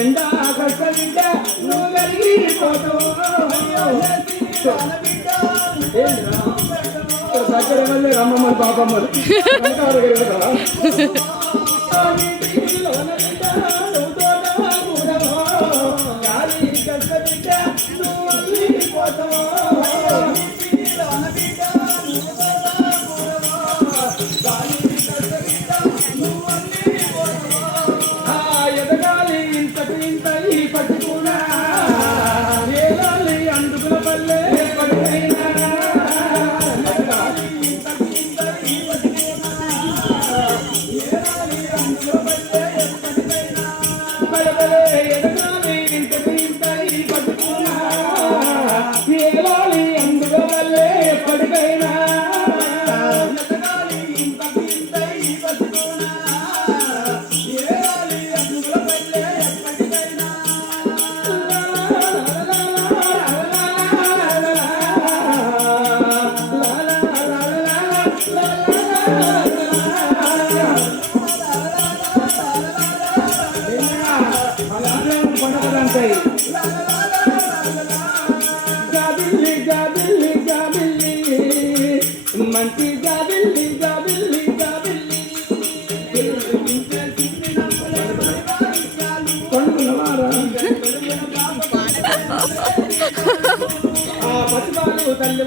ఎండా కష్ట నువ్వు కలిగిపోతావు దగ్గర వెళ్ళి రమ్మమ్మని పాపమ్మని ఎదగాలి ఇంతకు ఇంత ఈ పట్టుకున్నా ఏలాలి అందుకుల పల్లె పడిపోయినా ఎదగాలి ఇంతకు ఇంత ఈ పట్టుకున్నా ఏలాలి అందుకుల పల్లె పడిపోయినా గాబిల్లి గాబిల్లి గాబిల్లి మంచి గాబిల్లి గాబిల్లి గాబిల్లి కొనుక్కున్నవారా పసిబాలు తల్లి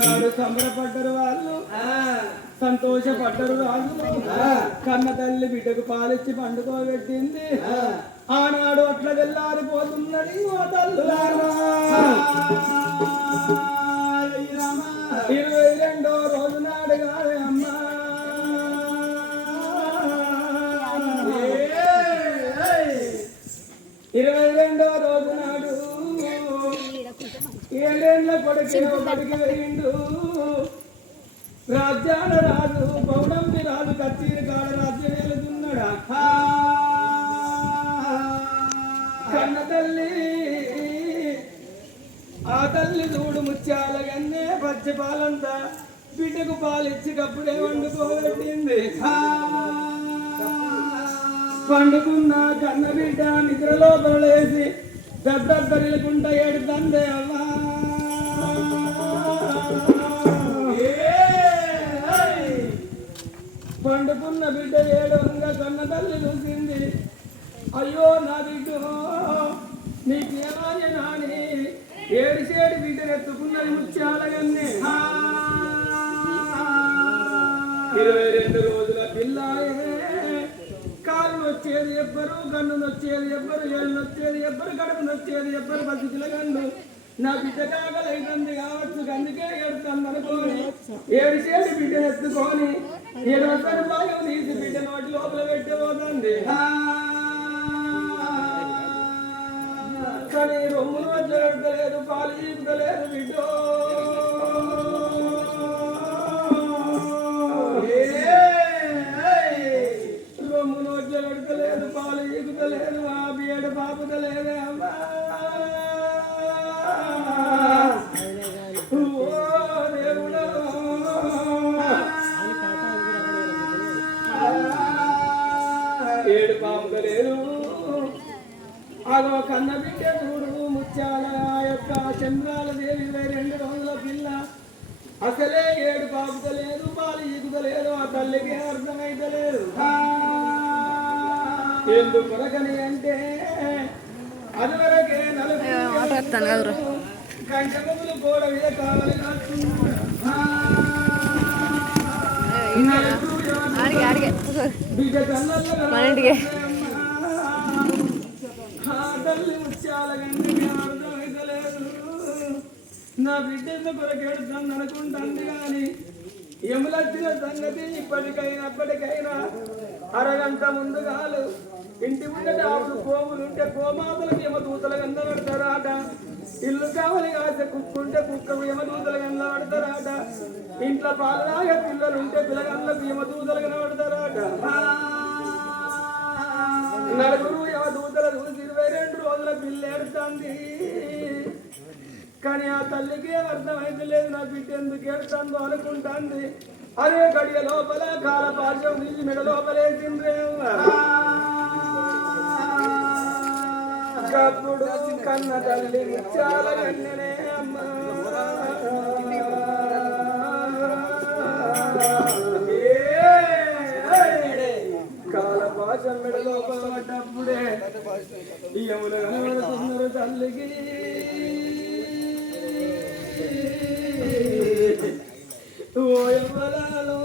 నాడు సంబరపడ్డరు వాళ్ళు, సంతోషపడ్డరు వాళ్ళు. కన్న తల్లి బిడ్డకు పాలిచ్చి పండుకోబెట్టింది. ఆనాడు అట్లా తెల్లారిపోతున్నది ఓ తల్లులారా. 22వ రోజు నాడు కాదే అమ్మా, 22వ రోజు నాడు 7 ఏళ్ల కొడుకు వేయిండు. రాజ్యాల రాజు పౌడంబి రాజు కచ్చీరి కాడ రాజ్యం వెళుతున్నాడా. కన్న తల్లి ఆ తల్లి చూడు ముత్యాల గన్నే పచ్చి పాలంతా బిడ్డకు పాలిచ్చినప్పుడే వండుకోబెట్టింది. పండుకున్న కన్న బిడ్డ నిద్రలో పడలేసి దద్దరిలుకుంటా ఏడుతందే అమ్మా. పండుకున్న బిడ్డ ఏడవంగా కన్న తల్లి చూసింది. అయ్యో నా బిడ్డ నీకేమాయ నాని ఏడిసేడు బిడ్డను ఎత్తుకున్నది ముత్యాలగన్నే. 22 రోజుల పిల్లాయే. కాలు నొచ్చేది ఎవ్వరు, కన్ను నొచ్చేది ఎవ్వరు, ఏళ్ళు నొచ్చేది ఎవ్వరు, కడుపు నొచ్చేది ఎవ్వరు. బతుకుల కన్ను నా బిడ్డ కాగలైతుంది కావచ్చు, అందుకే ఏడుతుంది అనుకోని ఏడిసేది బిడ్డను ఎత్తుకొని 7 రూపాయలు తీసి బిడ్డ నోటి లోపల పెట్టిపోతుంది. కానీ రొమ్ములు మధ్య పెడతలేదు, పాలు చీపుతలేదు బిడ్డ. రొమ్ము నోట్ల పెడతలేదు, పాలు చీపుతలేదు, ఆ బియ్యడు పాపుతలేదే అమ్మా. ఓ దేవుడా ఏడు పాములు అగో కన్న బిడ్డ చూడు ముత్యాల యొక్క చంద్రాల దేవి 22 రోజుల పిల్ల అసలే ఏడు పాపుతలేదు పాలు ఈగుతలేదు ఆ తల్లికి అర్థమైతలేదు ఎందుకొరకని అంటే అదివరకే నలుగురు కంచములు గోడ మీద కావాలి బిడ్డ కళ్ళ తల్లి ముత్యాల గంటికి అర్థమైతలేదు నా బిడ్డ కొరకెడుతుంది అనుకుంటుంది కానీ యములొచ్చిన సంగతి ఇప్పటికైనా అరగంట ముందుగాలు ఇంటి ముందట ఆవులు కోములు ఉంటే కోమాతలకు యమదూతల గంధ పెడతారాట ఇల్లు కావాలి కాసే కుక్కుంటే కుక్కకు యమదూతల గంధ పెడతారాట ఇంట్లో పాలలాగా పిల్లలు ఉంటే పిల్లగండ్లకు యమదూతలు కనబడతారాట నలుగురు యమదూతల చూసి 22 రోజుల పిల్ల ఏడుతుంది కానీ ఆ తల్లికి అర్థమైతే లేదు నా బిడ్డ ఎందుకు ఏడుతుందో అనుకుంటుంది అదే గడియ లోపల కాల పార్శ్వం తీసి మెడ లోపలేసిందే అప్పుడు కన్న తల్లి చాలా కన్ననే అమ్మా కాల పాశం మెడ లోపల పడ్డప్పుడే యములు కనబడుతున్నారు తల్లికి ఓ యమలాలో